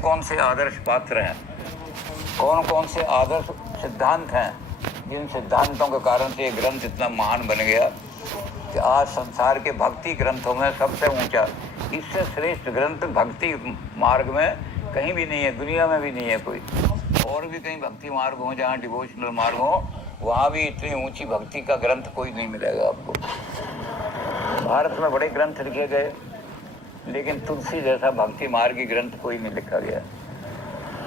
कौन से आदर्श पात्र हैं, कौन कौन से आदर्श सिद्धांत हैं जिन सिद्धांतों के कारण से ये ग्रंथ इतना महान बन गया कि आज संसार के भक्ति ग्रंथों में सबसे ऊंचा, इससे श्रेष्ठ ग्रंथ भक्ति मार्ग में कहीं भी नहीं है, दुनिया में भी नहीं है कोई। और भी कहीं भक्ति मार्ग हो, जहाँ डिवोशनल मार्ग हो, वहाँ भी इतनी ऊंची भक्ति का ग्रंथ कोई नहीं मिलेगा आपको। भारत में बड़े ग्रंथ लिखे गए, लेकिन तुलसी जैसा भक्ति मार्गी ग्रंथ कोई नहीं लिखा गया।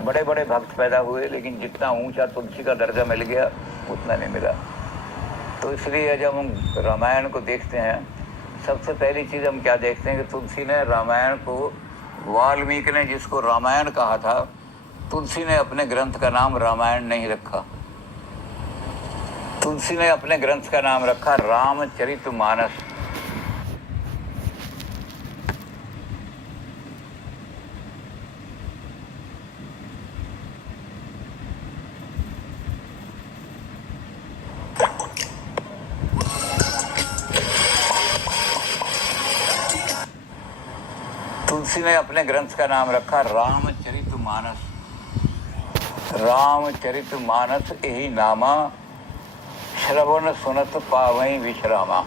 बड़े बड़े भक्त पैदा हुए, लेकिन जितना ऊंचा तुलसी का दर्जा मिल गया उतना नहीं मिला। तो इसलिए जब हम रामायण को देखते हैं, सबसे पहली चीज़ हम क्या देखते हैं कि तुलसी ने रामायण को, वाल्मीकि ने जिसको रामायण कहा था, तुलसी ने अपने ग्रंथ का नाम रामायण नहीं रखा। तुलसी ने अपने ग्रंथ का नाम रखा रामचरितमानस। तुलसी ने अपने ग्रंथ का नाम रखा रामचरितमानस। रामचरितमानस यही नामा, श्रवण सुनत पावई विश्रामा।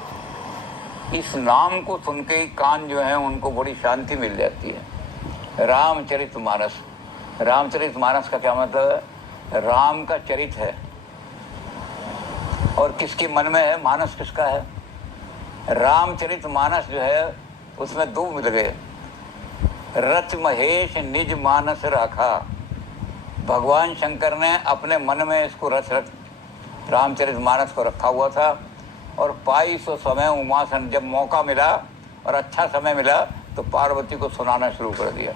इस नाम को सुन के ही कान जो है उनको बड़ी शांति मिल जाती है। रामचरितमानस, रामचरितमानस का क्या मतलब है? राम का चरित है और किसके मन में है, मानस किसका है? रामचरितमानस जो है उसमें दो मिल गए, रच महेश निज मानस रखा। भगवान शंकर ने अपने मन में इसको रच रामचरितमानस को रखा हुआ था। और पाई सो समय उमासन, जब मौका मिला और अच्छा समय मिला तो पार्वती को सुनाना शुरू कर दिया।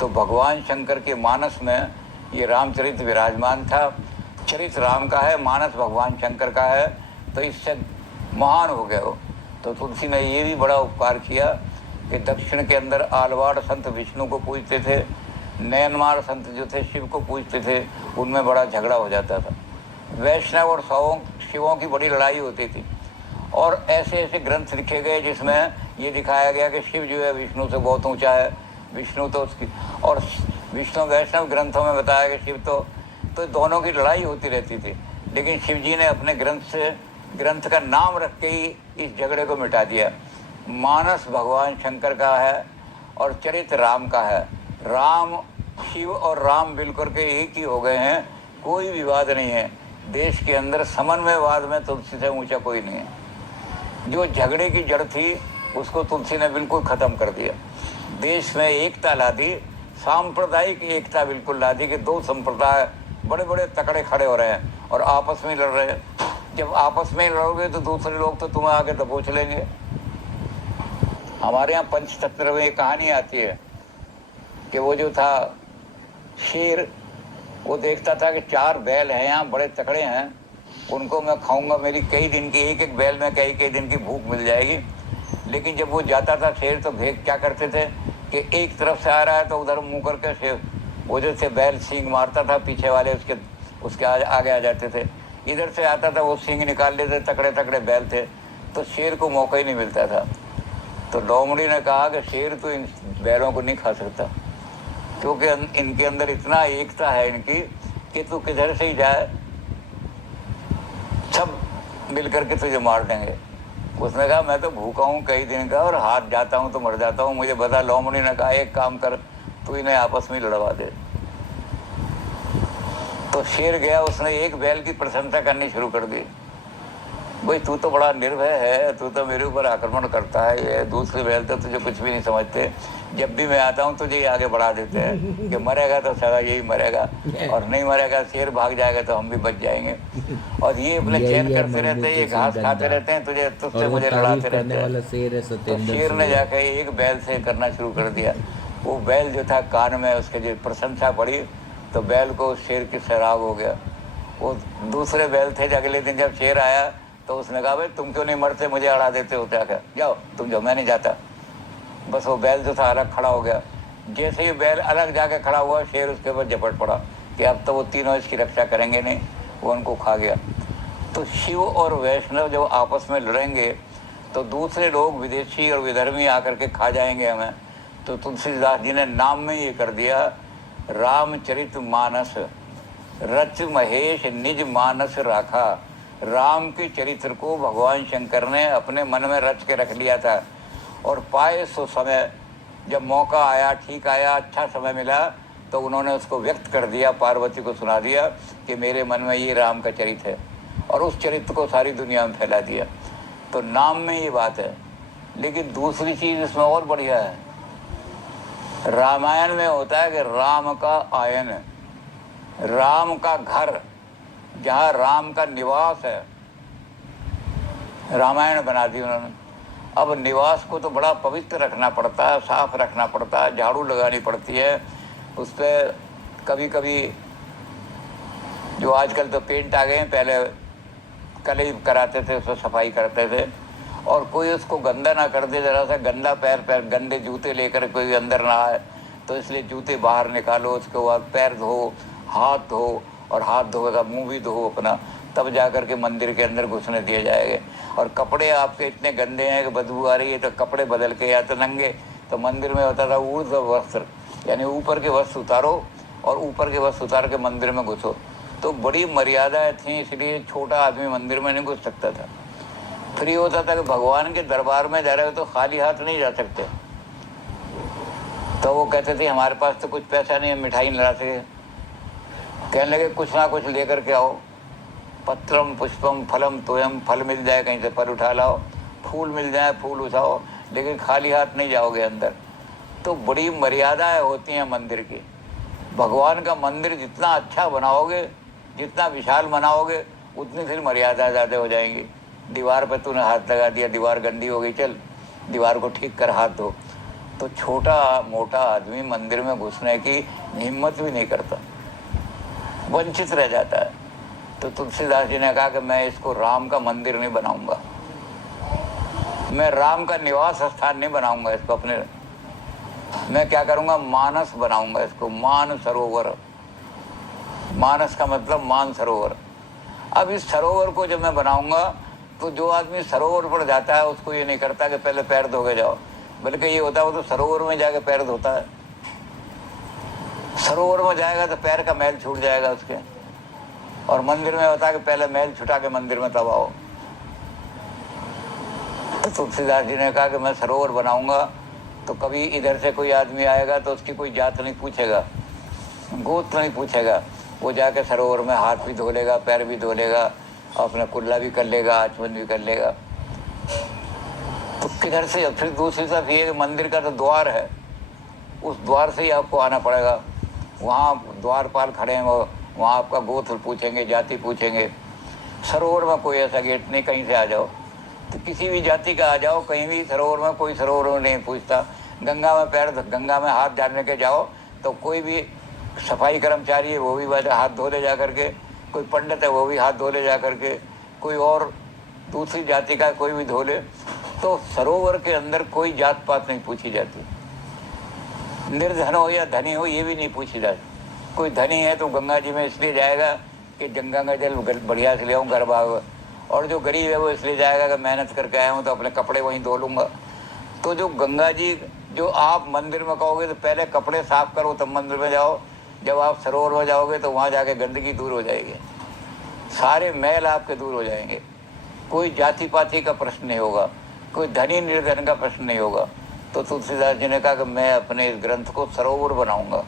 तो भगवान शंकर के मानस में ये रामचरित विराजमान था। चरित राम का है, मानस भगवान शंकर का है, तो इससे महान हो गए हो। तो तुलसी ने ये भी बड़ा उपकार किया कि दक्षिण के अंदर आलवाड़ संत विष्णु को पूजते थे, नयनमार संत जो थे शिव को पूजते थे, उनमें बड़ा झगड़ा हो जाता था। वैष्णव और शिवों की बड़ी लड़ाई होती थी। और ऐसे ऐसे ग्रंथ लिखे गए जिसमें ये दिखाया गया कि शिव जो है विष्णु से बहुत ऊंचा है, विष्णु तो उसकी, और विष्णु वैष्णव ग्रंथों में बताया कि शिव तो दोनों की लड़ाई होती रहती थी। लेकिन शिव जी ने अपने ग्रंथ का नाम रख के ही इस झगड़े को मिटा दिया। मानस भगवान शंकर का है और चरित राम का है। राम, शिव और राम मिलकर के एक ही हो गए हैं, कोई विवाद नहीं है। देश के अंदर समन्वयवाद में तुलसी से ऊंचा कोई नहीं है। जो झगड़े की जड़ थी उसको तुलसी ने बिल्कुल ख़त्म कर दिया। देश में एकता ला दी, सांप्रदायिक एकता बिल्कुल ला दी कि दो संप्रदाय बड़े बड़े तकड़े खड़े हो रहे हैं और आपस में लड़ रहे हैं। जब आपस में लड़ोगे तो दूसरे लोग तो तुम्हें आगे दबोच लेंगे। हमारे यहाँ पंचतंत्र में एक कहानी आती है कि वो जो था शेर, वो देखता था कि 4 बैल हैं यहाँ, बड़े तकड़े हैं, उनको मैं खाऊंगा, मेरी कई दिन की, एक एक बैल में कई कई दिन की भूख मिल जाएगी। लेकिन जब वो जाता था शेर, तो क्या करते थे कि एक तरफ से आ रहा है तो उधर मुँह करके शेर, वो जो से बैल सींग मारता था, पीछे वाले उसके आगे आ जाते थे। इधर से आता था वो सींग निकाल लेते, तकड़े तकड़े बैल थे, तो शेर को मौका ही नहीं मिलता था। तो लोमड़ी ने कहा कि शेर तो इन बैलों को नहीं खा सकता, क्योंकि इनके अंदर इतना एकता है इनकी कि तू किधर से ही जाए सब मिलकर के तुझे मार देंगे। उसने कहा मैं तो भूखा हूँ कई दिन का और हाथ जाता हूँ तो मर जाता हूँ, मुझे बता। लोमड़ी ने कहा एक काम कर, तू इन्हें आपस में लड़वा दे। तो शेर गया, उसने एक बैल की प्रशंसा करनी शुरू कर दी। भाई तू तो बड़ा निर्भय है, तू तो मेरे ऊपर आक्रमण करता है, ये दूसरे बैल तो तुझे कुछ भी नहीं समझते। जब भी मैं आता हूँ तुझे ही आगे बढ़ा देते हैं कि मरेगा तो सदा यही मरेगा, और नहीं मरेगा, शेर भाग जाएगा तो हम भी बच जाएंगे। और ये अपने चैन करते रहते हैं, ये घास खाते रहते हैं, तुझसे मुझे लड़ाते रहते हैं। तो शेर ने जाकर एक बैल से करना शुरू कर दिया। वो बैल जो था, कान में उसके जो प्रशंसा पड़ी तो बैल को उस शेर की सराग हो गया। वो दूसरे बैल थे, अगले दिन जब शेर आया तो उसने कहा भाई तुम क्यों नहीं मरते, मुझे अड़ा देते हो, क्या जाओ तुम जाओ, मैं नहीं जाता। बस वो बैल जो था अलग खड़ा हो गया। जैसे ही बैल अलग जाके खड़ा हुआ, शेर उसके ऊपर झपट पड़ा कि अब तो वो तीनों इसकी रक्षा करेंगे नहीं, वो उनको खा गया। तो शिव और वैष्णव जब आपस में लड़ेंगे तो दूसरे लोग, विदेशी और विधर्मी आकर के खा जाएंगे हमें। तो तुलसीदास जी ने नाम में ये कर दिया रामचरित मानस रच महेश निज मानस राखा। राम के चरित्र को भगवान शंकर ने अपने मन में रच के रख लिया था और पाए सो समय, जब मौका आया, ठीक आया, अच्छा समय मिला, तो उन्होंने उसको व्यक्त कर दिया, पार्वती को सुना दिया कि मेरे मन में ये राम का चरित्र है, और उस चरित्र को सारी दुनिया में फैला दिया। तो नाम में ये बात है। लेकिन दूसरी चीज़ इसमें और बढ़िया है। रामायण में होता है कि राम का आयन, राम का घर, जहाँ राम का निवास है, रामायण बना दी उन्होंने। अब निवास को तो बड़ा पवित्र रखना पड़ता है, साफ रखना पड़ता है, झाड़ू लगानी पड़ती है उस पर। कभी कभी जो आजकल तो पेंट आ गए हैं, पहले कलई कराते थे, उसमें सफाई करते थे, और कोई उसको गंदा ना कर दे, ज़रा सा गंदा पैर गंदे जूते लेकर कोई अंदर ना आए, तो इसलिए जूते बाहर निकालो, उसके बाद पैर धो, हाथ धो, और हाथ धोएगा मुंह भी धो अपना, तब जा कर के मंदिर के अंदर घुसने दिए जाएंगे। और कपड़े आपके इतने गंदे हैं कि बदबू आ रही है, तो कपड़े बदल के, या तो नंगे, तो मंदिर में होता था ऊर्ध्व वस्त्र, यानी ऊपर के वस्त्र उतारो और ऊपर के वस्त्र उतार के मंदिर में घुसो। तो बड़ी मर्यादाएँ थी, इसलिए छोटा आदमी मंदिर में नहीं घुस सकता था। फिर ये होता था कि भगवान के दरबार में जा रहे हो तो खाली हाथ नहीं जा सकते, तो वो कहते थे हमारे पास तो कुछ पैसा नहीं है, मिठाई नहीं ला सके। कहने लगे कुछ ना कुछ लेकर के आओ, पत्रम पुष्पम फलम तोयम, फल मिल जाए कहीं से फल उठा लाओ, फूल मिल जाए फूल उठाओ, लेकिन खाली हाथ नहीं जाओगे अंदर। तो बड़ी मर्यादाएं होती हैं मंदिर की। भगवान का मंदिर जितना अच्छा बनाओगे, जितना विशाल बनाओगे, उतनी फिर मर्यादा ज़्यादा हो जाएंगी। दीवार पर तूने हाथ लगा दिया, दीवार गंदी हो गई, चल दीवार को ठीक कर, हाथ धो। तो छोटा मोटा आदमी मंदिर में घुसने की हिम्मत भी नहीं करता, वंचित रह जाता है। तो तुलसीदास जी ने कहा कि मैं इसको राम का मंदिर नहीं बनाऊंगा, मैं राम का निवास स्थान नहीं बनाऊंगा इसको अपने, मैं क्या करूंगा, मानस बनाऊंगा इसको, मान सरोवर। मानस का मतलब मान सरोवर। अब इस सरोवर को जब मैं बनाऊंगा तो जो आदमी सरोवर पर जाता है उसको ये नहीं करता कि पहले पैर धो के जाओ, बल्कि ये होता है वो तो सरोवर में जाके पैर धोता है। सरोवर में जाएगा तो पैर का मैल छूट जाएगा उसके, और मंदिर में होता है कि पहले मैल छुटा के मंदिर में तब आओ। तो तुलसीदास जी ने कहा कि मैं सरोवर बनाऊंगा तो कभी इधर से कोई आदमी आएगा तो उसकी कोई जात नहीं पूछेगा, गोत्र नहीं पूछेगा, वो जाके सरोवर में हाथ भी धो लेगा, पैर भी धो लेगा, अपना कुल्ला भी कर लेगा, आचमन भी कर लेगा। तो किधर से, फिर दूसरी तरफ ये मंदिर का तो द्वार है, उस द्वार से ही आपको आना पड़ेगा। वहाँ द्वारपाल खड़े हैं, वहाँ आपका गोत्र पूछेंगे, जाति पूछेंगे। सरोवर में कोई ऐसा गेट नहीं, कहीं से आ जाओ, तो किसी भी जाति का आ जाओ कहीं भी, सरोवर में कोई सरोवर में नहीं पूछता। गंगा में हाथ डालने के जाओ तो कोई भी सफाई कर्मचारी है वो भी हाथ धो ले जा करके, कोई पंडित है वो भी हाथ धो ले जा करके, कोई और दूसरी जाति का कोई भी धो ले। तो सरोवर के अंदर कोई जात पात नहीं पूछी जाती, निर्धन हो या धनी हो ये भी नहीं पूछी जाती। कोई धनी है तो गंगा जी में इसलिए जाएगा कि गंगा का जल बढ़िया से ले आऊँ घर भाग, और जो गरीब है वो इसलिए जाएगा कि मेहनत करके आया हूँ तो अपने कपड़े वहीं धो लूँगा। तो जो गंगा जी, जो आप मंदिर में कहोगे तो पहले कपड़े साफ करो तब मंदिर में जाओ, जब आप सरोवर में जाओगे तो वहाँ जाके गंदगी दूर हो जाएगी, सारे मैल आपके दूर हो जाएंगे। कोई जाति पाति का प्रश्न नहीं होगा, कोई धनी निर्धन का प्रश्न नहीं होगा। तो तुलसीदास जी ने कहा कि मैं अपने इस ग्रंथ को सरोवर बनाऊंगा,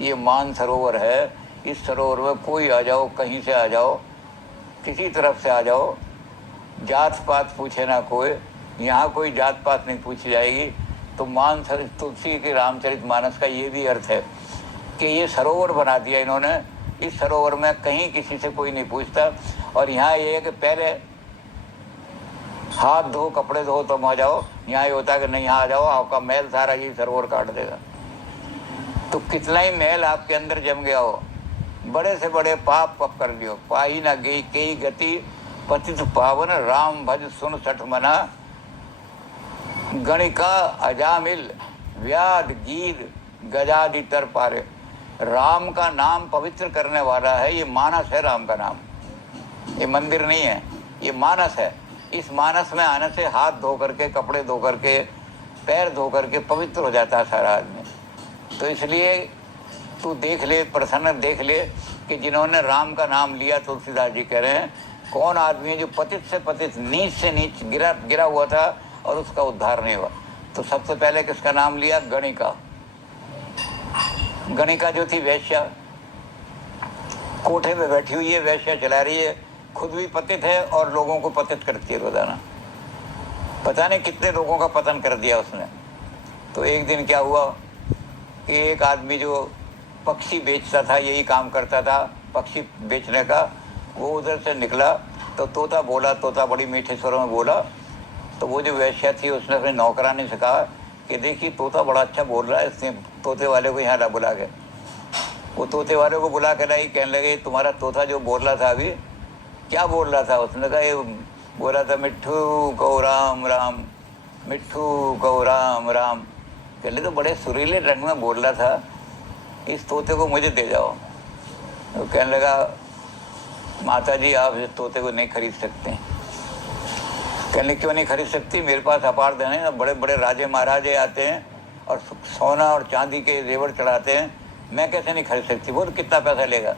ये मान सरोवर है, इस सरोवर में कोई आ जाओ, कहीं से आ जाओ, किसी तरफ से आ जाओ, जात पात पूछे ना कोई, यहाँ कोई जात पात नहीं पूछी जाएगी। तो तुलसी के रामचरित मानस का ये भी अर्थ है कि ये सरोवर बना दिया इन्होंने, इस सरोवर में कहीं किसी से कोई नहीं पूछता। और यहाँ ये है कि पहले हाथ धो कपड़े धो तुम आ जाओ, यहाँ ये होता है कि नहीं यहाँ आ जाओ, आपका मैल सारा ये सरोवर काट देगा। तो कितना ही मैल आपके अंदर जम गया हो, बड़े से बड़े पाप कब कर लियो, पाही ना गई कई गति पतित पावन, राम भज सुन सठ मना, गणिका अजामिल व्याध गीर गजादि तर पारे। राम का नाम पवित्र करने वाला है, ये मानस है राम का नाम, ये मंदिर नहीं है, ये मानस है। इस मानस में आने से हाथ धो करके, कपड़े धो करके, पैर धो करके पवित्र हो जाता है सारा आदमी। तो इसलिए तू देख ले, प्रसन्न देख ले कि जिन्होंने राम का नाम लिया, तुलसीदास जी कह रहे हैं, कौन आदमी है जो पतित से पतित, नीच से नीच गिरा हुआ था और उसका उद्धार नहीं हुआ। तो सबसे पहले किसका नाम लिया? गणिका। गणिका जो थी वेश्या, कोठे पे बैठी हुई है, वेश्या चला रही है, खुद भी पतित है और लोगों को पतित करती है रोजाना। पता नहीं कितने लोगों का पतन कर दिया उसने। तो एक दिन क्या हुआ कि एक आदमी जो पक्षी बेचता था, यही काम करता था पक्षी बेचने का, वो उधर से निकला तो तोता बोला, तोता बड़ी मीठे स्वरों में बोला। तो वो जो वेश्या थी उसने अपने नौकरानी से कहा कि देखिए तोता बड़ा अच्छा बोल रहा है, इसने तोते वाले को यहाँ ला बुला के। वो तोते वाले को बुला के लाई, कहने लगे तुम्हारा तोता जो बोल रहा था अभी, क्या बोल रहा था? उसने कहा ये बोल रहा था मिट्ठू कहो राम राम, मिट्ठू कहो राम राम। कहने तो बड़े सुरीले रंग में बोल रहा था, इस तोते को मुझे दे जाओ। तो कहने लगा माता जी आप इस तोते को नहीं खरीद सकते। कहने क्यों नहीं खरीद सकती? मेरे पास अपार धन है, बड़े बड़े राजे महाराजे आते हैं और सोना और चांदी के जेवर चढ़ाते हैं, मैं कैसे नहीं खरीद सकती? बोल कितना पैसा लेगा?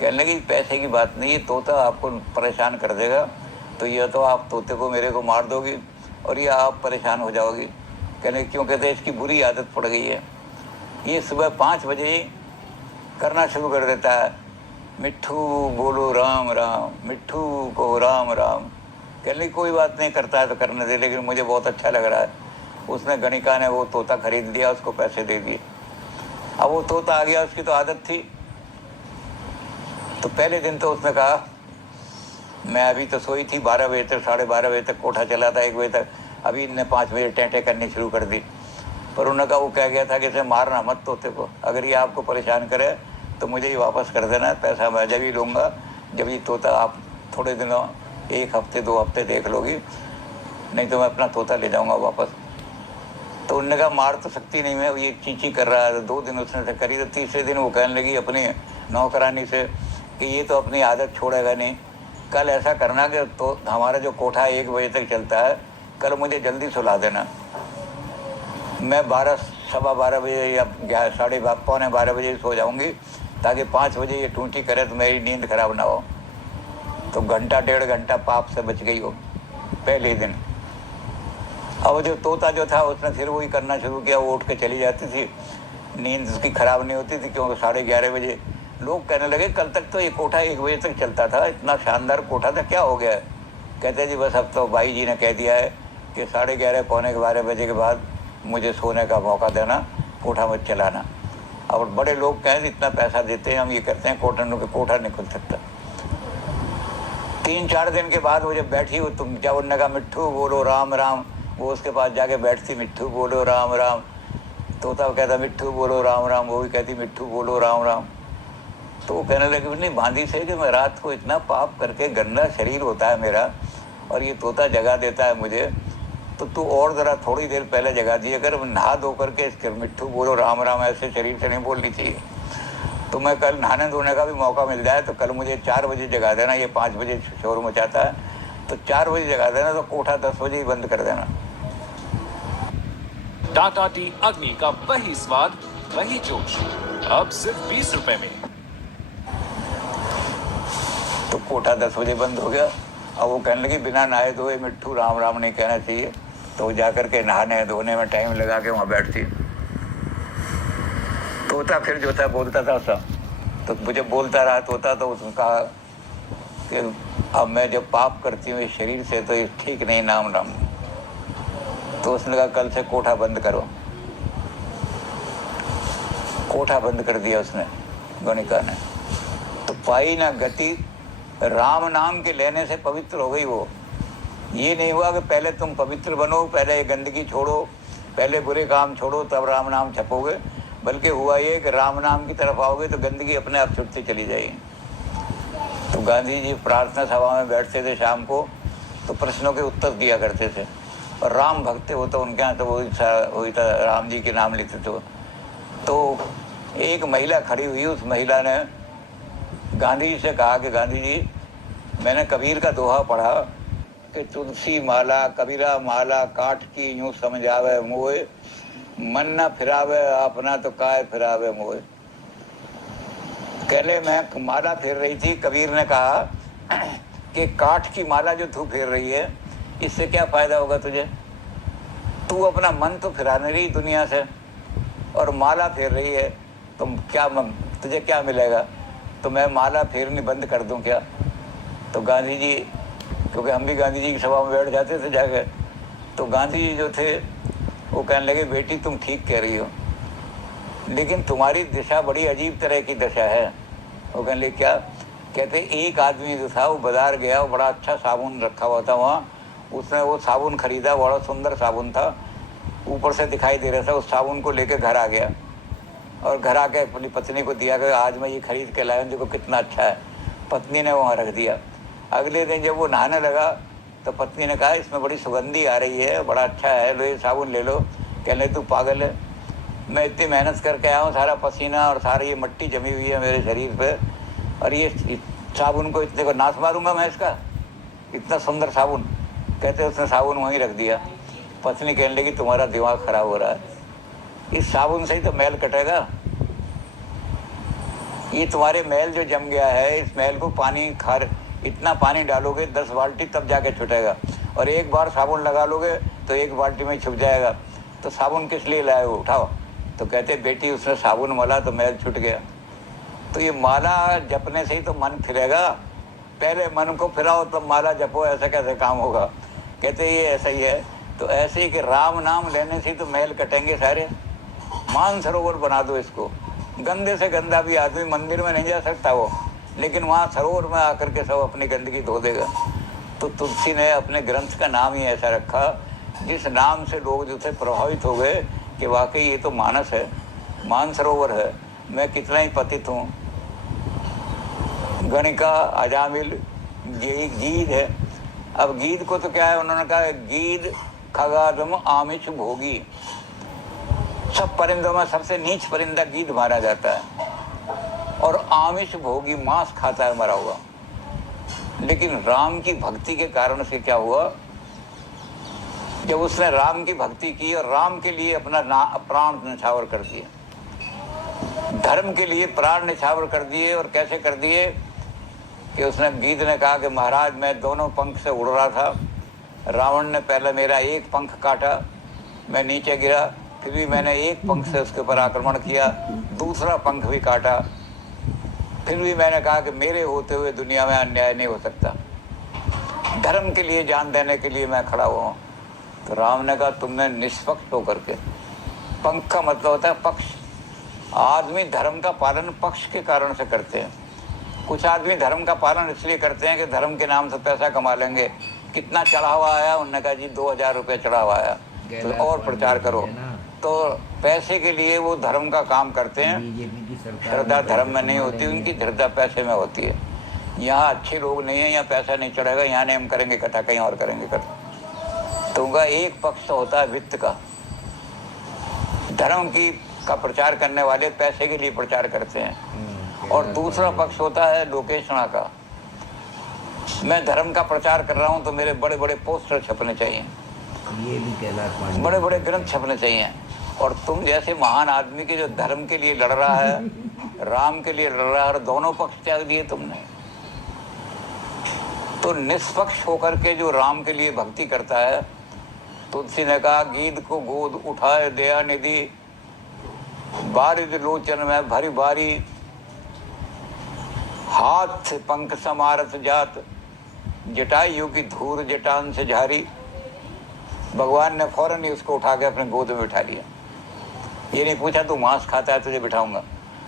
कहने लगी पैसे की बात नहीं, ये तोता आपको परेशान कर देगा, तो यह तो आप तोते को मेरे को मार दोगी और ये आप परेशान हो जाओगी। कहने क्यों? कहते इसकी बुरी आदत पड़ गई है, ये सुबह 5 बजे करना शुरू कर देता है, मिट्ठू बोलो राम राम, मिट्ठू को राम राम। कहने लगी कोई बात नहीं, करता है तो करने दे, लेकिन मुझे बहुत अच्छा लग रहा है। उसने गणिका ने वो तोता खरीद लिया, उसको पैसे दे दिए। अब वो तोता आ गया, उसकी तो आदत थी। तो पहले दिन तो उसने कहा मैं अभी तो सोई थी, 12 बजे तक, 12:30 बजे तक कोठा चला था, 1 बजे तक, अभी इनने 5 बजे टेंटे करनी शुरू कर दी। पर उन्होंने कहा वो कह गया था कि इसे मारना मत तोते को, अगर ये आपको परेशान करे तो मुझे ही वापस कर देना, पैसा मैं जब ही लूँगा जब ये तोता आप थोड़े दिनों 1 हफ्ते 2 हफ्ते देख लोगी, नहीं तो मैं अपना तोता ले जाऊँगा वापस। तो उन्होंने कहा मार तो सकती नहीं मैं, ये चींची कर रहा है। 2 दिन उसने करी, तो तीसरे दिन वो कहने लगी अपनी नौकरानी से कि ये तो अपनी आदत छोड़ेगा नहीं, कल ऐसा करना कि तो हमारा जो कोठा 1 बजे तक चलता है, कल मुझे जल्दी सुला देना, मैं 12 सवा 12 बजे या 11:30 बजे सो जाऊंगी, ताकि 5 बजे ये टूटी करे तो मेरी नींद खराब ना हो। तो घंटा 1.5 घंटा पाप से बच गई हो पहले दिन। अब जो तोता जो था उसने फिर वही करना शुरू किया, वो उठ के चली जाती थी, नींद उसकी खराब नहीं होती थी, क्योंकि 11:30 बजे लोग कहने लगे कल तक तो ये कोठा 1 बजे तक चलता था, इतना शानदार कोठा था, क्या हो गया है? कहते जी बस अब तो भाई जी ने कह दिया है कि 11:30 पौने 12 बजे के बाद मुझे सोने का मौका देना, कोठा मत चलाना। और बड़े लोग कहें इतना पैसा देते हैं, हम ये करते हैं, कोठा नहीं खुल सकता। 3-4 दिन के बाद वो जब बैठी, वो तुम जब उन्होंने कहा मिट्ठू बोलो राम राम, वो उसके पास जाके बैठती, मिट्ठू बोलो राम राम। तोता कहता मिट्ठू बोलो राम राम, वो भी कहती मिट्ठू बोलो राम राम। तो वो कहने लगे नहीं बांधी से कि मैं रात को इतना पाप करके, गंदा शरीर होता है मेरा और ये तोता जगा देता है मुझे, तो तू और ज़रा थोड़ी देर पहले जगा दिए, अगर नहा धो करके इसके मिट्ठू बोलो राम राम ऐसे शरीर से नहीं बोलनी चाहिए। तो मैं कल नहाने धोने का भी मौका मिल जाए तो कल मुझे 4 बजे जगा देना, ये 5 बजे शोर मचाता है, तो 4 बजे जगा देना, तो कोठा 10 बजे ही बंद कर देना। टाटा टी अग्नि का वही स्वाद वही जोश, अब सिर्फ 20 रुपए में। तो कोठा 10 बजे बंद हो गया। अब वो कहने लगी बिना नहाए धोए मिट्ठू राम राम नहीं कहना चाहिए, तो वो जाकर के नहाने धोने में टाइम लगा के वहाँ बैठती। तोता फिर जो था बोलता था सब, तो मुझे बोलता रहा तोता, तो उसने कहा कि अब मैं जब पाप करती हूँ इस शरीर से तो ये ठीक नहीं, नाम राम। तो उसने कहा कल से कोठा बंद करो। कोठा बंद कर दिया उसने, गणिका ने। तो पाई ना गति, राम नाम के लेने से पवित्र हो गई वो। ये नहीं हुआ कि पहले तुम पवित्र बनो, पहले ये गंदगी छोड़ो, पहले बुरे काम छोड़ो तब राम नाम छपोगे, बल्कि हुआ ये कि राम नाम की तरफ आओगे तो गंदगी अपने आप छुटती चली जाएगी। तो गांधी जी प्रार्थना सभा में बैठते थे शाम को, तो प्रश्नों के उत्तर दिया करते थे, और राम भक्त हो तो उनके यहाँ तो वही था, राम जी के नाम लेते थे। तो एक महिला खड़ी हुई, उस महिला ने गांधी जी से कहा कि गांधी जी मैंने कबीर का दोहा पढ़ा कि तुलसी माला कबीरा माला काट की यूं समझावे मोए, मन न फिरावे अपना तो काय फिरावे मोए। कहले मैं माला फेर रही थी, कबीर ने कहा कि काठ की माला जो तू फेर रही है इससे क्या फायदा होगा तुझे, तू अपना मन तो फिराने रही दुनिया से और माला फेर रही है, तुम क्या तुझे क्या मिलेगा, तो मैं माला फेरनी बंद कर दूं क्या। तो गांधी जी, क्योंकि हम भी गांधी जी की सभा में बैठ जाते थे जाकर, तो गांधी जी जो थे वो कहने लगे बेटी तुम ठीक कह रही हो, लेकिन तुम्हारी दिशा बड़ी अजीब तरह की दशा है। वो कहने लगे क्या, कहते एक आदमी जो था वो बाजार गया, वो बड़ा अच्छा साबुन रखा हुआ था वहाँ, उसने वो साबुन खरीदा, बड़ा सुंदर साबुन था, ऊपर से दिखाई दे रहा था, उस साबुन को लेकर घर आ गया और घर आके अपनी पत्नी को दिया कि आज मैं ये खरीद के लाया, देखो कितना अच्छा है। पत्नी ने वहाँ रख दिया। अगले दिन जब वो नहाने लगा तो पत्नी ने कहा इसमें बड़ी सुगंधी आ रही है, बड़ा अच्छा है, लो ये साबुन ले लो। कहने तू पागल है, मैं इतनी मेहनत करके आया हूँ, सारा पसीना और सारी ये मिट्टी जमी हुई है मेरे शरीर पे, और ये साबुन को इतने को नाश मारूंगा मैं इसका, इतना सुंदर साबुन। कहते उसने साबुन वहीं रख दिया। पत्नी कहने लगी तुम्हारा दिमाग खराब हो रहा है, इस साबुन से ही तो मैल कटेगा, ये तुम्हारे मैल जो जम गया है, इस मैल को पानी खार इतना पानी डालोगे 10 बाल्टी तब जाके छूटेगा, और एक बार साबुन लगा लोगे तो 1 बाल्टी में छुप जाएगा, तो साबुन किस लिए लाए हो, उठाओ। तो कहते बेटी उसने साबुन मला तो मैल छूट गया। तो ये माला जपने से ही तो मन फिरेगा, पहले मन को फिराओ तब माला जपो, ऐसा कैसे काम होगा। कहते ये ऐसा ही है। तो ऐसे ही कि राम नाम लेने से ही तो मैल कटेंगे सारे। मानसरोवर बना दो इसको, गंदे से गंदा भी आदमी मंदिर में नहीं जा सकता वो, लेकिन वहाँ सरोवर में आकर के सब अपनी गंदगी धो देगा। तो तुलसी ने अपने ग्रंथ का नाम ही ऐसा रखा जिस नाम से लोग जो थे प्रभावित हो गए कि वाकई ये तो मानस है, मानसरोवर है, मैं कितना ही पतित हूँ। गणिका अजामिल गीद है। अब गीद को तो क्या है, उन्होंने कहा गीद खगादम आमिष भोगी, सब परिंदों में सबसे नीच परिंदा गीद माना जाता है, और आमिष भोगी मांस खाता है मरा हुआ। लेकिन राम की भक्ति के कारण से क्या हुआ, जब उसने राम की भक्ति की और राम के लिए अपना प्राण न्यौछावर कर दिए, धर्म के लिए प्राण न्यौछावर कर दिए। और कैसे कर दिए कि उसने गीत ने कहा कि महाराज मैं दोनों पंख से उड़ रहा था, रावण ने पहले मेरा एक पंख काटा, मैं नीचे गिरा, फिर भी मैंने एक पंख से उसके ऊपर आक्रमण किया, दूसरा पंख भी काटा, फिर भी मैंने कहा कि मेरे होते हुए दुनिया में अन्याय नहीं हो सकता, धर्म के लिए जान देने के लिए मैं खड़ा हुआ हूँ। तो राम ने कहा तुमने निष्पक्ष होकर के, पंख का मतलब होता है पक्ष, आदमी धर्म का पालन पक्ष के कारण से करते हैं। कुछ आदमी धर्म का पालन इसलिए करते हैं कि धर्म के नाम से पैसा कमा लेंगे। कितना चढ़ावा आया, उन्होंने कहा जी 2000 रुपये चढ़ावा आया, तो और प्रचार करो। तो पैसे के लिए वो धर्म का काम करते हैं। श्रद्धा धर्म में नहीं होती, उनकी श्रद्धा पैसे में होती है। यहाँ अच्छे लोग नहीं हैं, यहाँ पैसा नहीं चढ़ेगा, यहाँ नहीं हम करेंगे इकट्ठा, कहीं और करेंगे इकट्ठा। तो उनका एक पक्ष तो होता है वित्त का, धर्म की का प्रचार करने वाले पैसे के लिए प्रचार करते हैं, और दूसरा पक्ष होता है लोकेशना का, मैं धर्म का प्रचार कर रहा हूँ तो मेरे बड़े बड़े पोस्टर छपने चाहिए, ये भी कैलाश बड़े बड़े ग्रंथ छपने चाहिए। और तुम जैसे महान आदमी के जो धर्म के लिए लड़ रहा है, राम के लिए लड़ रहा है, और दोनों पक्ष त्याग दिए तुमने। तो निष्पक्ष होकर के जो राम के लिए भक्ति करता है, तुलसी ने कहा गीत को गोद उठाए दया निधि, बारिद लोचन में भरी बारी, हाथ से पंख समारत जात, जटायु की धूर जटान से झारी। भगवान ने फौरन ही उसको उठा के अपने गोद में बिठा लिया। ये नहीं पूछा तू मांस खाता है तुझे बिठाऊंगा।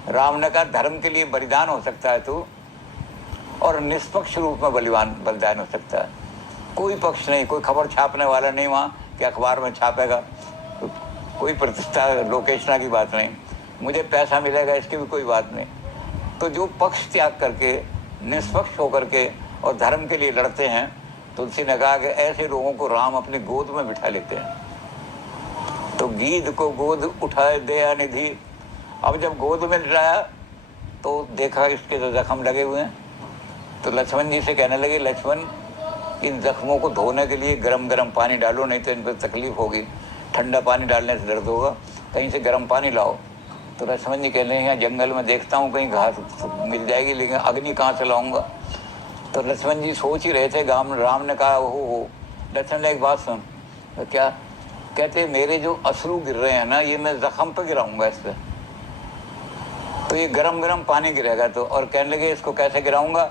राम ने कहा धर्म के लिए बलिदान हो सकता है तू, और निष्पक्ष रूप में बलिदान हो सकता है। कोई पक्ष नहीं, कोई खबर छापने वाला नहीं वहाँ कि अखबार में छापेगा, कोई प्रतिष्ठा लोकेशना की बात नहीं, मुझे पैसा मिलेगा इसकी भी कोई बात नहीं। तो जो पक्ष त्याग करके निष्पक्ष होकर के और धर्म के लिए लड़ते हैं, तुलसी ने कहा कि ऐसे लोगों को राम अपनी गोद में बिठा लेते हैं। तो गीद को गोद उठाए दया निधि। अब जब गोद में लिटाया तो देखा इसके तो जख्म लगे हुए हैं, तो लक्ष्मण जी से कहने लगे लक्ष्मण इन जख्मों को धोने के लिए गरम गरम पानी डालो, नहीं तो इन पर तकलीफ होगी, ठंडा पानी डालने से दर्द होगा, कहीं से गर्म पानी लाओ। तो लक्ष्मण जी कह रहे हैं जंगल में देखता हूँ कहीं घास मिल जाएगी, लेकिन अग्नि कहाँ से लाऊंगा। तो लक्ष्मण जी सोच ही रहे थे, राम ने कहा हो लक्ष्मण ने एक बात सुन। तो क्या कहते, मेरे जो अश्रु गिर रहे हैं ना, ये मैं जख्म पे गिराऊंगा इस पर, तो ये गरम गरम पानी गिरेगा। तो और कहने लगे इसको कैसे गिराऊंगा,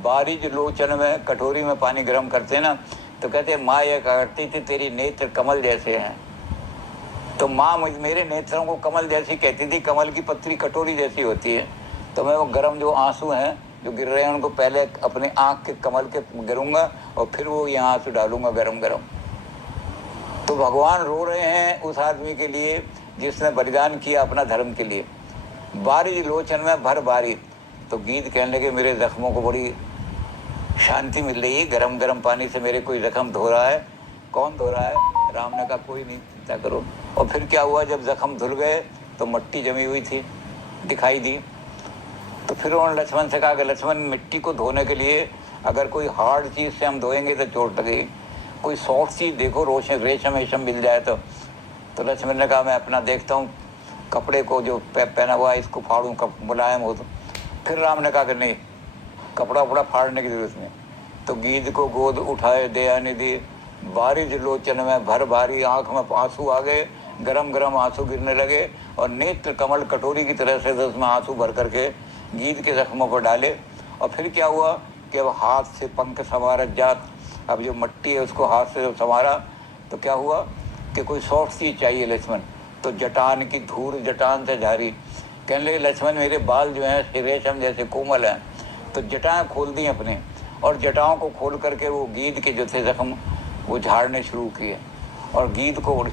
बारिज लोचन में कटोरी में पानी गर्म करते हैं ना, तो कहते माँ ये करती थी तेरी नेत्र कमल जैसे हैं। तो माँ मेरे नेत्रों को कमल जैसी कहती थी, कमल की पत्री कटोरी जैसी होती है। तो मैं वो गर्म जो आंसू हैं जो गिर रहे हैं उनको पहले अपने आँख के कमल के गिरूंगा और फिर वो यहाँ आंसू डालूंगा गरम गरम। तो भगवान रो रहे हैं उस आदमी के लिए जिसने बलिदान किया अपना धर्म के लिए। बारिज लोचन में भर बारी। तो गीत कहने लगे मेरे जख्मों को बड़ी शांति मिल रही है, गरम गरम पानी से मेरे कोई जख्म धो रहा है। कौन धो रहा है? राम ने कहा कोई नहीं, चिंता करो। और फिर क्या हुआ, जब जख्म धुल गए तो मिट्टी जमी हुई थी दिखाई दी। तो फिर उन्होंने लक्ष्मण से कहा कि लक्ष्मण मिट्टी को धोने के लिए अगर कोई हार्ड चीज़ से हम धोएंगे तो चोट लगेगी, कोई सॉफ्ट चीज़ देखो, रेशम वेशम मिल जाए तो लक्ष्मण ने कहा मैं अपना देखता हूँ कपड़े को जो पहना हुआ है इसको फाड़ूँ, मुलायम हो। तो फिर राम ने कहा कि नहीं, कपड़ा वपड़ा फाड़ने की जरूरत नहीं। तो गीद को गोद उठाए दयानिधि, बारिज लोचन में भर भारी, आँख में आंसू आ गए, गरम गरम आंसू गिरने लगे और नेत्र कमल कटोरी की तरह से उसमें आंसू भर करके गीद के जख्मों पर डाले। और फिर क्या हुआ कि अब हाथ से पंख संवारत जात, अब जो मट्टी है उसको हाथ से संवारा तो क्या हुआ कि कोई सॉफ्ट चीज़ चाहिए लक्ष्मण। तो जटान की धूल जटान से झारी, कहने लगे लक्ष्मण मेरे बाल जो हैं रेशम जैसे कोमल हैं। तो जटाएं खोल दी अपने और जटाओं को खोल करके वो गीद के जो थे जख्म वो झाड़ने शुरू किए और गीद को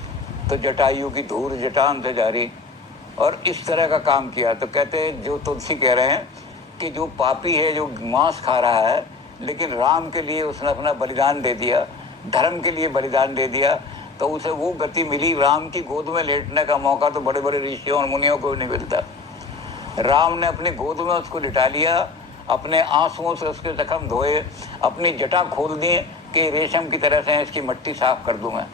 तो जटायु की धूल जटान से जारी और इस तरह का काम किया। तो कहते हैं जो तुलसी कह रहे हैं कि जो पापी है जो मांस खा रहा है लेकिन राम के लिए उसने अपना बलिदान दे दिया, धर्म के लिए बलिदान दे दिया, तो उसे वो गति मिली। राम की गोद में लेटने का मौका तो बड़े बड़े ऋषियों और मुनियों को नहीं मिलता। राम ने अपनी गोद में उसको लिटा लिया, अपने आंसुओं से उसके जख्म धोए, अपनी जटा खोल दी कि रेशम की तरह से इसकी मिट्टी साफ कर दूं मैं।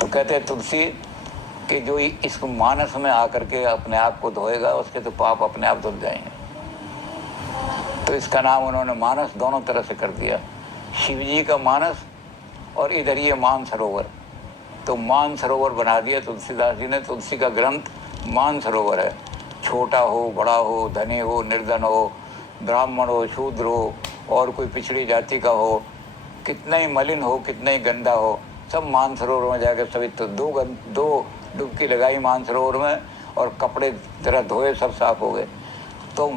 तो कहते हैं तुलसी कि जो इस मानस में आकर के अपने आप को धोएगा उसके तो पाप अपने आप धुल जाएंगे। तो इसका नाम उन्होंने मानस दोनों तरह से कर दिया, शिव जी का मानस और इधर ये मानसरोवर। तो मानसरोवर बना दिया तुलसीदास जी ने। तुलसी का ग्रंथ मानसरोवर है। छोटा हो बड़ा हो, धनी हो निर्धन हो, ब्राह्मण हो शूद्र हो और कोई पिछड़ी जाति का हो, कितना ही मलिन हो कितना ही गंदा हो, सब मानसरोवर में जाकर सभी तो दो डुबकी लगाई मानसरोवर में और कपड़े जरा धोए, सब साफ हो गए। तो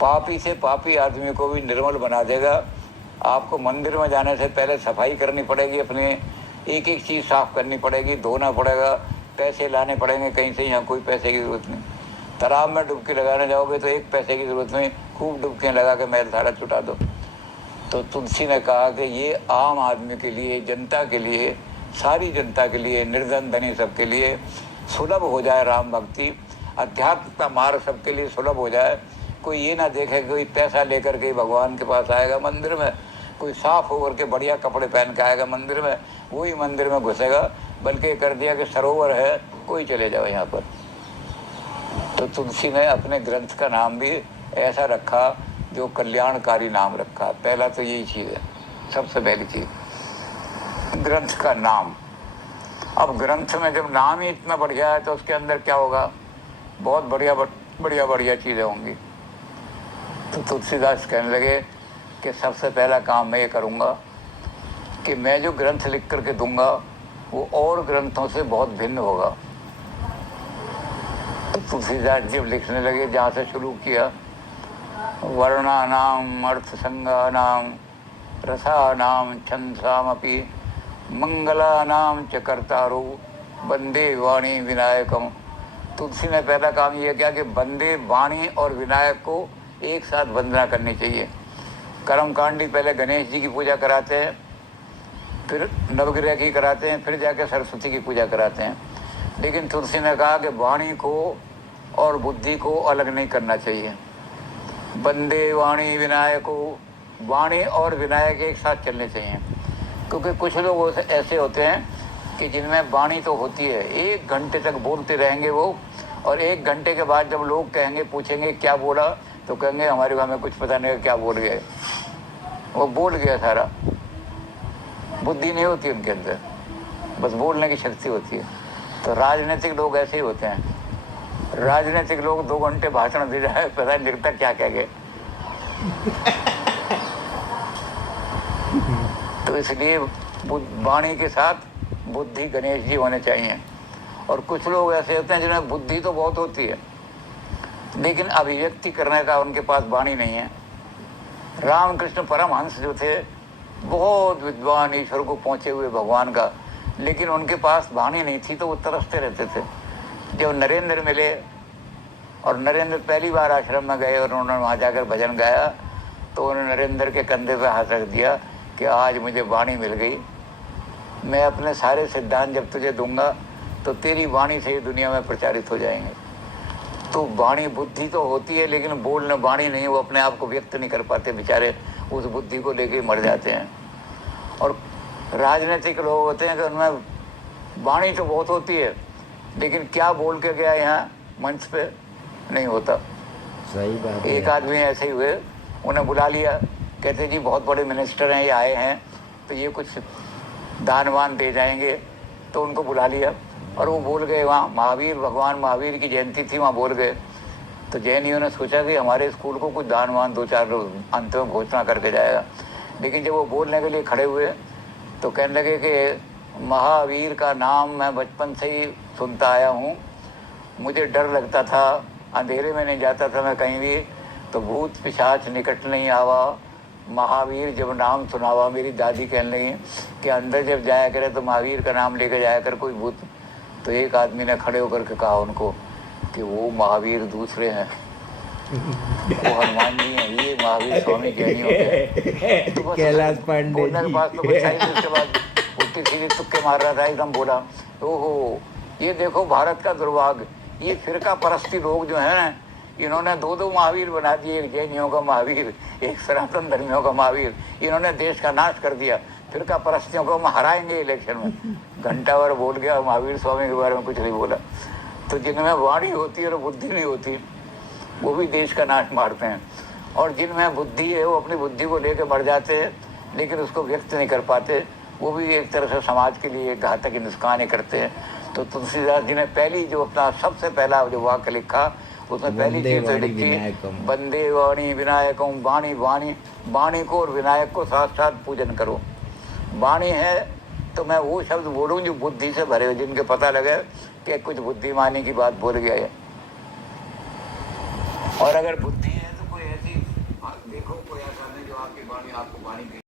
पापी से पापी आदमी को भी निर्मल बना देगा। आपको मंदिर में जाने से पहले सफाई करनी पड़ेगी, अपने एक एक चीज़ साफ करनी पड़ेगी, धोना पड़ेगा, पैसे लाने पड़ेंगे कहीं से, यहाँ कोई पैसे की ज़रूरत नहीं। तालाब में डुबकी लगाने जाओगे तो एक पैसे की ज़रूरत नहीं, खूब डुबकियाँ लगा के मैल सारा छुटा दो। तो तुलसी ने कहा कि ये आम आदमी के लिए, जनता के लिए, सारी जनता के लिए, निर्धन धनी सबके लिए सुलभ हो जाए राम भक्ति, अध्यात्म का मार्ग सबके लिए सुलभ हो जाए। कोई ये ना देखे कोई पैसा लेकर के भगवान के पास आएगा मंदिर में, कोई साफ होकर के बढ़िया कपड़े पहन के आएगा मंदिर में, वही मंदिर में घुसेगा। बल्कि कर दिया कि सरोवर है, कोई चले जाओ यहाँ पर। तो तुलसी ने अपने ग्रंथ का नाम भी ऐसा रखा जो कल्याणकारी नाम रखा। पहला तो यही चीज़ है, सबसे पहली चीज़ ग्रंथ का नाम। अब ग्रंथ में जब नाम ही इतना बढ़िया है तो उसके अंदर क्या होगा, बहुत बढ़िया बढ़िया बढ़िया चीज़ें होंगी। तो तुलसीदास कहने लगे कि सबसे पहला काम मैं ये करूँगा कि मैं जो ग्रंथ लिख करके दूंगा वो और ग्रंथों से बहुत भिन्न होगा। तो तुलसीदास जब लिखने लगे, जहाँ से शुरू किया, वर्णानाम अर्थसंगानाम रसानाम छंसामपि मंगलानाम च कर्तारो वंदे वाणी विनायकम। तुलसी ने पहला काम यह किया कि वंदे वाणी और विनायक को एक साथ वंदना करनी चाहिए। कर्मकांडी पहले गणेश जी की पूजा कराते हैं, फिर नवग्रह की कराते हैं, फिर जाके सरस्वती की पूजा कराते हैं। लेकिन तुलसी ने कहा कि वाणी को और बुद्धि को अलग नहीं करना चाहिए। वंदे वाणी विनायको, वाणी और विनायक एक साथ चलने चाहिए। क्योंकि कुछ लोग ऐसे होते हैं कि जिनमें वाणी तो होती है, 1 घंटे तक बोलते रहेंगे वो, और 1 घंटे के बाद जब लोग कहेंगे, पूछेंगे क्या बोला, तो कहेंगे हमारे हमें कुछ पता नहीं क्या बोल गए। वो बोल गया सारा, बुद्धि नहीं होती उनके अंदर, बस बोलने की शक्ति होती है। तो राजनीतिक लोग ऐसे ही होते हैं। राजनीतिक लोग 2 घंटे भाषण दे जाए, पता नहीं लगता क्या कह गए। तो इसलिए वाणी के साथ बुद्धि गणेश जी होने चाहिए। और कुछ लोग ऐसे होते हैं जिन्हें बुद्धि तो बहुत होती है, लेकिन अभिव्यक्ति करने का उनके पास वाणी नहीं है। रामकृष्ण परमहंस जो थे, बहुत विद्वान, ईश्वर को पहुँचे हुए भगवान का, लेकिन उनके पास वाणी नहीं थी, तो वो तरसते रहते थे। जब नरेंद्र मिले और नरेंद्र पहली बार आश्रम में गए और उन्होंने वहाँ जाकर भजन गाया, तो उन्होंने नरेंद्र के कंधे पर हाथ रख दिया कि आज मुझे वाणी मिल गई। मैं अपने सारे सिद्धांत जब तुझे दूंगा तो तेरी वाणी से ही दुनिया में प्रचारित हो जाएंगे। तो वाणी बुद्धि तो होती है, लेकिन बोलने वाणी नहीं, वो अपने आप को व्यक्त नहीं कर पाते बेचारे, उस बुद्धि को लेके मर जाते हैं। और राजनीतिक लोग होते हैं कि उनमें वाणी तो बहुत होती है, लेकिन क्या बोल के गया यहाँ मंच पे नहीं होता। सही बात है। एक आदमी ऐसे ही हुए, उन्हें बुला लिया, कहते जी बहुत बड़े मिनिस्टर हैं, ये आए हैं तो ये कुछ दान वान दे जाएंगे। तो उनको बुला लिया और वो बोल गए वहाँ, महावीर, भगवान महावीर की जयंती थी, वहाँ बोल गए। तो जैनियों ने सोचा कि हमारे स्कूल को कुछ दान वान 2-4 लोग अंत में घोषणा करके जाएगा। लेकिन जब वो बोलने के लिए खड़े हुए तो कहने लगे कि महावीर का नाम मैं बचपन से ही सुनता आया हूँ, मुझे डर लगता था, अंधेरे में नहीं जाता था मैं कहीं भी, तो भूत पिशाच निकट नहीं आवा, महावीर जब नाम सुनावा। मेरी दादी कहने लगी कि अंदर जब जाया करे तो महावीर का नाम लेकर जाया कर कोई भूत। तो एक आदमी ने खड़े होकर के कहा उनको कि वो महावीर दूसरे हैं, वो हनुमान जी हैं, ये महावीर स्वामी जैनियों के। तो बस कैलाश पांडे बोलने के पास तो बच्चा ही, उसके बाद उल्टी सीधी तुक्के मार रहा था, एकदम बोला ओहो ये देखो भारत का दुर्भाग्य, ये फिरका परस्ती लोग जो हैं ना, इन्होंने 2 महावीर बना दिए, एक जैनियों का महावीर, एक सनातन धर्मियों का महावीर। इन्होंने देश का नाश कर दिया। फिरका परस्तियों को हम हराएंगे इलेक्शन में। घंटा भर बोल गया, महावीर स्वामी के बारे में कुछ नहीं बोला। तो जिनमें वाणी होती है और बुद्धि नहीं होती, वो भी देश का नाश मारते हैं। और जिनमें बुद्धि है वो अपनी बुद्धि को लेकर बढ़ जाते हैं, लेकिन उसको व्यक्त नहीं कर पाते, वो भी एक तरह से समाज के लिए घातक नुकसान ही करते हैं। तो तुलसीदास जी ने पहली जो अपना सबसे पहला जो वाक्य लिखा, उसमें पहली चीज तो लिखी वंदे वाणी विनायकम। वाणी वाणी वाणी को और विनायक को साथ साथ पूजन करो। वाणी है तो मैं वो शब्द बोलूँ जो बुद्धि से भरे हो, जिनके पता लगे कि कुछ बुद्धिमानी की बात बोल गया है। और अगर बुद्धि है तो कोई ऐसी देखो, कोई ऐसा नहीं जो आपकी वाणी आपको वाणी